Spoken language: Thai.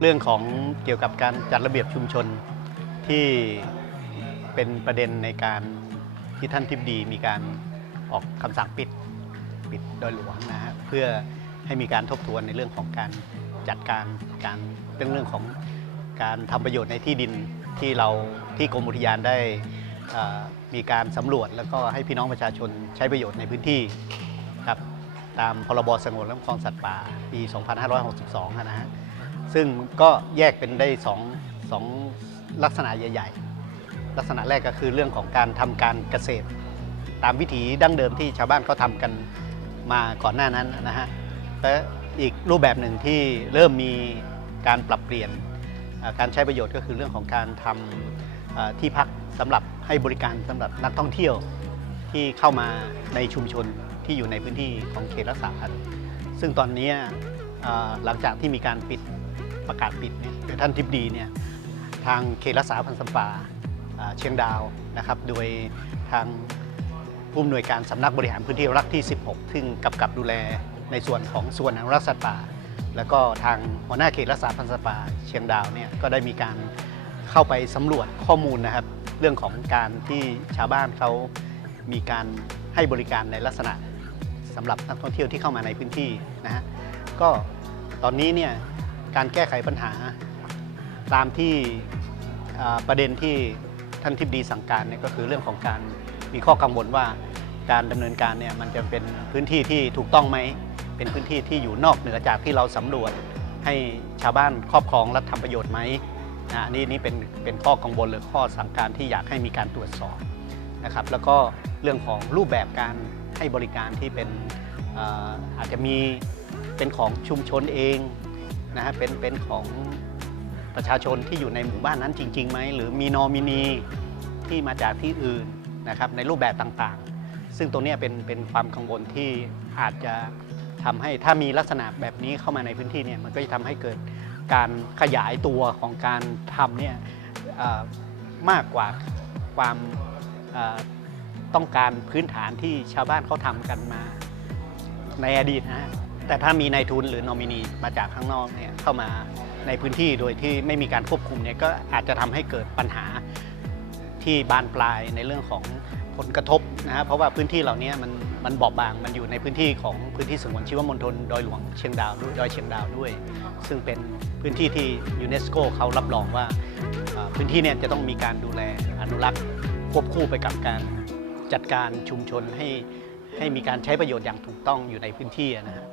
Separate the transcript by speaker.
Speaker 1: เรื่องของเกี่ยวกับการจัดระเบียบชุมชนที่เป็นประเด็นในการที่ท่านทิบดีมีการออกคำสั่งปิดปิดโดยหลวงนะฮะเพื่อให้มีการทบทวนในเรื่องของการจัดการการเรื่องเรื่องของการทำประโยชน์ในที่ดินที่เราที่กรมอุทยานได้มีการสำรวจแล้วก็ให้พี่น้องประชาชนใช้ประโยชน์ในพื้นที่ครับตามพรบสงวนและคุ้มครองสัตว์ป่าปี 2562อะนะฮะ ซึ่งก็แยกเป็นได้สองสองลักษณะใหญ่ ๆ ลักษณะแรกก็คือเรื่องของการทำการเกษตร ตามวิถีดั้งเดิมที่ชาวบ้านเขาทำกันมาก่อนหน้านั้นนะฮะและอีกรูปแบบหนึ่งที่เริ่มมีการปรับเปลี่ยนการใช้ประโยชน์ก็คือเรื่องของการทำที่พักสำหรับให้บริการสำหรับนักท่องเที่ยวที่เข้ามาในชุมชนที่อยู่ในพื้นที่ของเขตรักษาพันธุ์ซึ่งตอนนี้หลังจากที่มีการปิด ประกาศปิดเนี่ยโดยท่านทิบดีเนี่ยทางเขตรักษาพันธุ์สัตว์ป่าเชียงดาวนะครับโดยทางผู้อำนวยการสำนักบริหารพื้นที่รักที่ 16 ซึ่งกำกับดูแลในส่วนของส่วนอนุรักษ์สัตว์ป่า แล้วก็ทางหัวหน้าเขตรักษาพันธุ์สัตว์ป่าเชียงดาวเนี่ยก็ได้มีการเข้าไปสำรวจข้อมูลนะครับ เรื่องของการที่ชาวบ้านเขามีการให้บริการในลักษณะสำหรับนักท่องเที่ยวที่เข้ามาในพื้นที่นะฮะก็ตอนนี้เนี่ย การแก้ไขปัญหา ตามที่ประเด็นที่ท่านทิบดีสั่งการเนี่ยก็คือเรื่องของการมีข้อกังวลว่าการดำเนินการเนี่ยมันจะเป็นพื้นที่ที่ถูกต้องไหม เป็นพื้นที่ที่อยู่นอกเหนือจากที่เราสำรวจให้ชาวบ้านครอบครองและทำประโยชน์ไหมนะนี่นี่เป็นเป็นข้อกังวลหรือข้อสั่งการที่อยากให้มีการตรวจสอบนะครับ แล้วก็เรื่องของรูปแบบการให้บริการที่เป็นอาจจะมีเป็นของชุมชนเอง นะฮะเป็นเป็นของประชาชนที่อยู่ในหมู่บ้านนั้นจริงๆไหมหรือมีนอมินีที่มาจากที่อื่นนะครับในรูปแบบต่างๆ ซึ่งตรงนี้เป็นเป็นความกังวลที่อาจจะทำให้ถ้ามีลักษณะแบบนี้เข้ามาในพื้นที่เนี่ยมันก็จะทำให้เกิดการขยายตัวของการทำเนี่ยมากกว่าความต้องการพื้นฐานที่ชาวบ้านเขาทำกันมาในอดีตนะฮะ แต่ถ้ามีนายทุนหรือนอมินีมาจากข้างนอกเนี่ยเข้ามาในพื้นที่โดยที่ไม่มีการควบคุมเนี่ยก็อาจจะทำให้เกิดปัญหาที่บานปลายในเรื่องของผลกระทบนะฮะเพราะว่าพื้นที่เหล่านี้มันมันบอบบางมันอยู่ในพื้นที่ของพื้นที่สงวนชีวมณฑลดอยหลวงเชียงดาวด้วยดอยเชียงดาวด้วย ซึ่งเป็นพื้นที่ที่ยูเนสโกเขารับรองว่าพื้นที่เนี่ยจะต้องมีการดูแลอนุรักษ์ควบคู่ไปกับการจัดการชุมชนให้ให้มีการใช้ประโยชน์อย่างถูกต้องอยู่ในพื้นที่นะฮะ